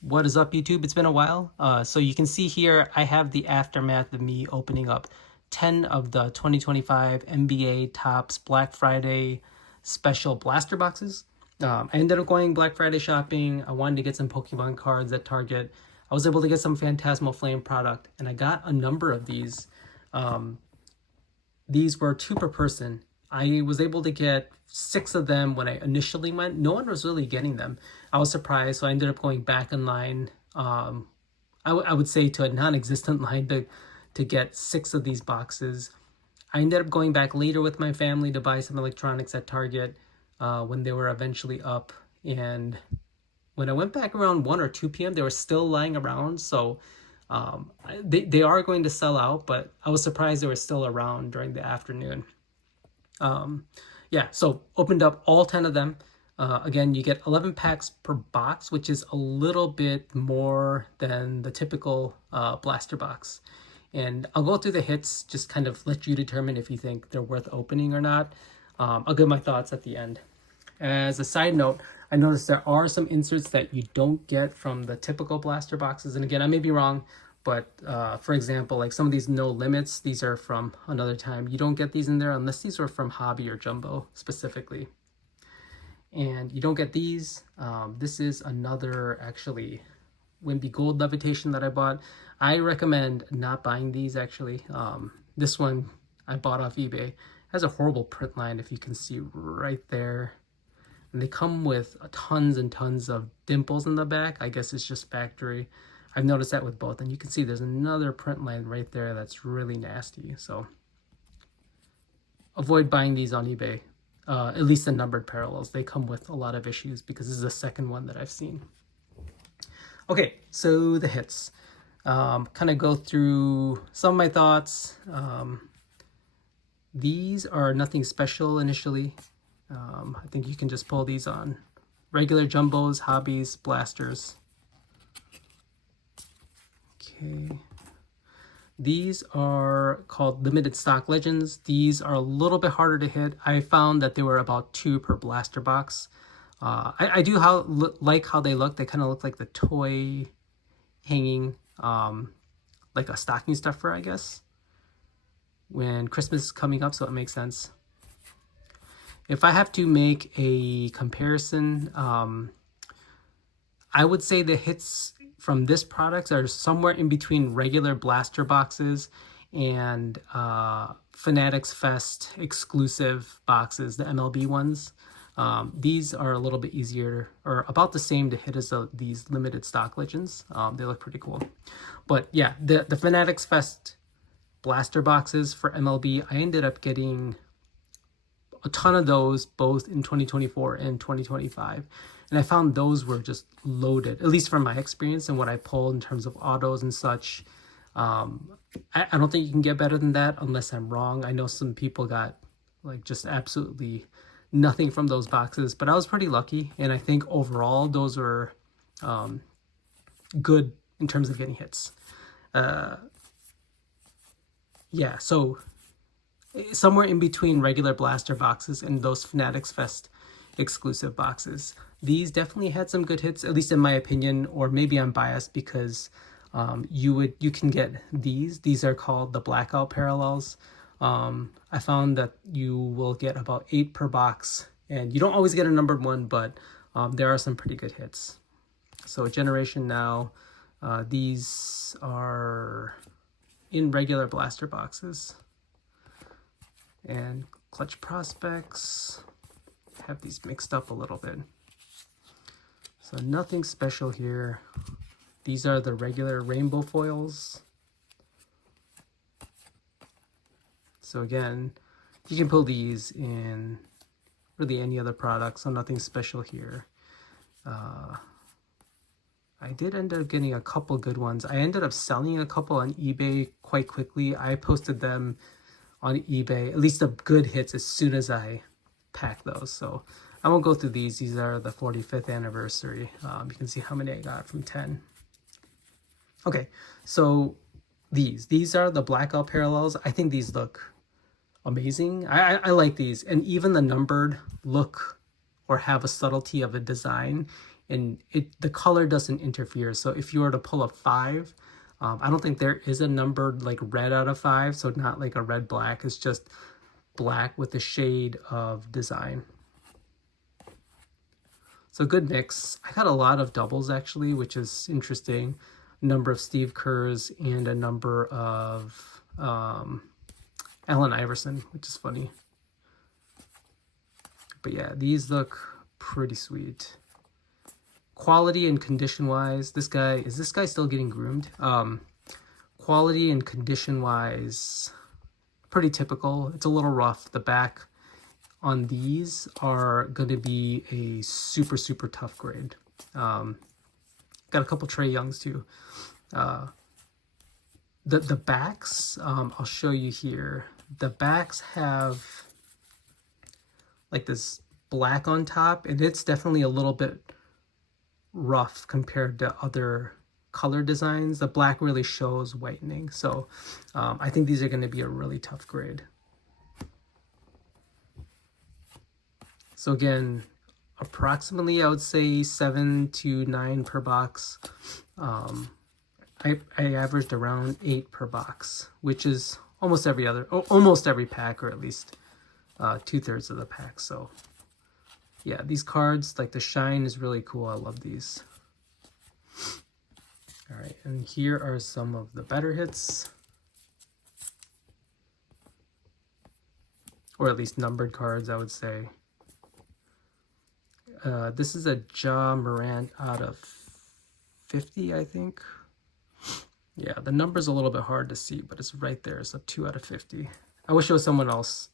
What is up, YouTube? It's been a while. So you can see here, I have the aftermath of me opening up 10 of the 2025 NBA Topps Black Friday special blaster boxes. I ended up going Black Friday shopping. I wanted to get some Pokemon cards at Target. I was able to get some Phantasmal Flame product, and I got a number of these. Um, these were 2 per person. I was able to get 6 of them when I initially went. No one was really getting them. I was surprised, so I ended up going back in line. I would say to a non-existent line to get 6 of these boxes. I ended up going back later with my family to buy some electronics at Target when they were eventually up. And when I went back around 1 or 2 p.m., they were still lying around. So they are going to sell out, but I was surprised they were still around during the afternoon. Yeah, so opened up all 10 of them. Again, you get 11 packs per box, which is a little bit more than the typical blaster box. And I'll go through the hits, just kind of let you determine if you think they're worth opening or not. I'll give my thoughts at the end. As a side note, I noticed there are some inserts that you don't get from the typical blaster boxes. And again, I may be wrong, but for example, like some of these no limits, these are from another time. You don't get these in there unless these are from Hobby or Jumbo specifically. And you don't get these. This is another actually Wimpy Gold Levitation that I bought. I recommend not buying these actually. This one I bought off eBay. It has a horrible print line, if you can see right there. And they come with tons and tons of dimples in the back. I guess it's just factory. I've noticed that with both. And you can see there's another print line right there that's really nasty. So avoid buying these on eBay. At least the numbered parallels. They come with a lot of issues because this is the second one that I've seen. Okay, so the hits. Kind of go through some of my thoughts. These are nothing special initially. I think you can just pull these on regular jumbos, hobbies, blasters. Okay. These are called limited stock legends. These are a little bit harder to hit. I found that they were about 2 per blaster box. I do like how they look. They kind of look like the toy hanging, like a stocking stuffer, I guess, when Christmas is coming up, so it makes sense. If I have to make a comparison, I would say the hits from this product are somewhere in between regular blaster boxes and Fanatics Fest exclusive boxes, the MLB ones. These are a little bit easier, or about the same to hit as these limited stock legends. They look pretty cool. But yeah, the Fanatics Fest blaster boxes for MLB, I ended up getting a ton of those both in 2024 and 2025. And I found those were just loaded, at least from my experience and what I pulled in terms of autos and such. I don't think you can get better than that unless I'm wrong. I know some people got like just absolutely nothing from those boxes, but I was pretty lucky. And I think overall those were good in terms of getting hits. Yeah, so somewhere in between regular blaster boxes and those Fanatics Fest exclusive boxes. These definitely had some good hits, at least in my opinion, or maybe I'm biased because you can get these. These are called the Blackout parallels. I found that you will get about 8 per box, and you don't always get a numbered one, but there are some pretty good hits. So Generation Now, these are in regular blaster boxes. And Clutch Prospects, have these mixed up a little bit. So nothing special here. These are the regular rainbow foils. So again, you can pull these in really any other product, so nothing special here. I did end up getting a couple good ones. I ended up selling a couple on eBay quite quickly. I posted them on eBay, at least the good hits, as soon as I pack those. So I won't go through these. These are the 45th anniversary. You can see how many I got from 10. Okay, so these are the Blackout parallels. I think these look amazing. I like these, and even the numbered look or have a subtlety of a design and the color doesn't interfere. So if you were to pull a 5, I don't think there is a numbered like red out of 5, so not like a red black. It's just black with a shade of design. So good mix. I got a lot of doubles actually, which is interesting. A number of Steve Kerrs and a number of Allen Iverson, which is funny. But yeah, these look pretty sweet. Quality and condition wise, this guy still getting groomed? Quality and condition wise, pretty typical. It's a little rough. The back on these are going to be a super, super tough grade. Got a couple Trae Youngs too. The backs, I'll show you here. The backs have like this black on top, and it's definitely a little bit rough compared to other color designs. The black really shows whitening, so I think these are going to be a really tough grade. So again, approximately I would say 7 to 9 per box. I averaged around 8 per box, which is almost every pack, or at least 2/3 of the pack. So yeah, these cards, like the shine is really cool. I love these. All right, and here are some of the better hits, or at least numbered cards, I would say. This is a Ja Morant out of 50, I think. Yeah, the number's a little bit hard to see, but it's right there. It's a 2 out of 50. I wish it was someone else.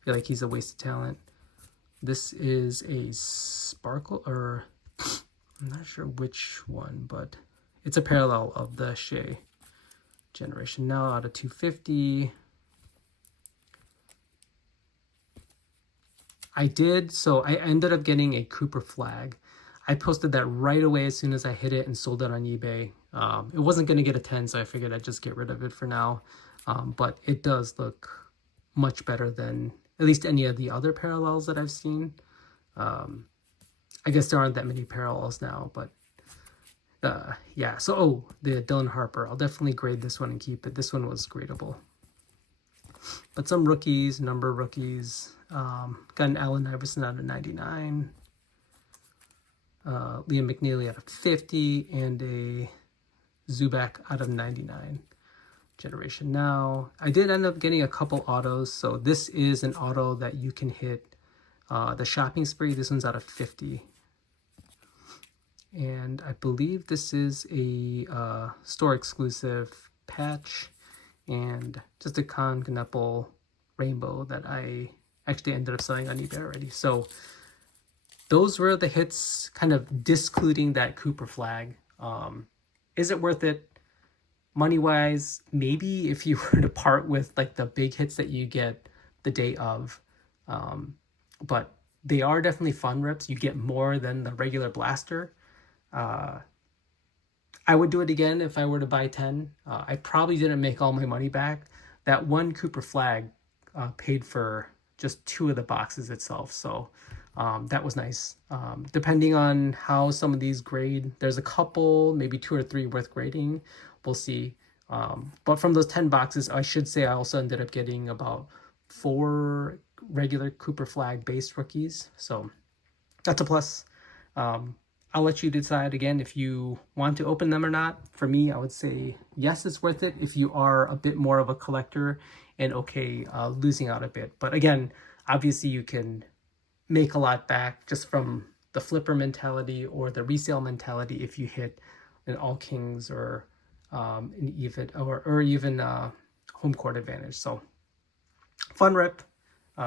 I feel like he's a waste of talent. This is a Sparkle, or I'm not sure which one, but it's a parallel of the Shea generation. Now out of 250. I ended up getting a Cooper flag. I posted that right away as soon as I hit it and sold it on eBay. It wasn't going to get a 10, so I figured I'd just get rid of it for now. But it does look much better than at least any of the other parallels that I've seen. I guess there aren't that many parallels now, but yeah. So, the Dylan Harper. I'll definitely grade this one and keep it. This one was gradable. But some rookies, number of rookies. Got an Allen Iverson out of 99. Liam McNeely out of 50. And a Zubac out of 99. Generation Now. I did end up getting a couple autos. So this is an auto that you can hit the shopping spree. This one's out of 50. And I believe this is a store exclusive patch and just a Con Gnapple rainbow that I actually ended up selling on eBay already. So those were the hits, kind of discluding that Cooper flag. Is it worth it? Money-wise, maybe if you were to part with like the big hits that you get the day of. But they are definitely fun rips. You get more than the regular blaster. I would do it again if I were to buy 10. I probably didn't make all my money back. That one Cooper flag paid for just 2 of the boxes itself. So that was nice. Depending on how some of these grade, there's a couple, maybe 2 or 3 worth grading. We'll see. But from those 10 boxes, I should say I also ended up getting about 4 regular Cooper flag based rookies. So that's a plus. I'll let you decide again if you want to open them or not. For me, I would say yes, it's worth it if you are a bit more of a collector and okay losing out a bit. But again, obviously you can make a lot back just from the flipper mentality or the resale mentality if you hit an All Kings or an even or even home court advantage. So fun rip.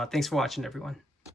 Thanks for watching, everyone.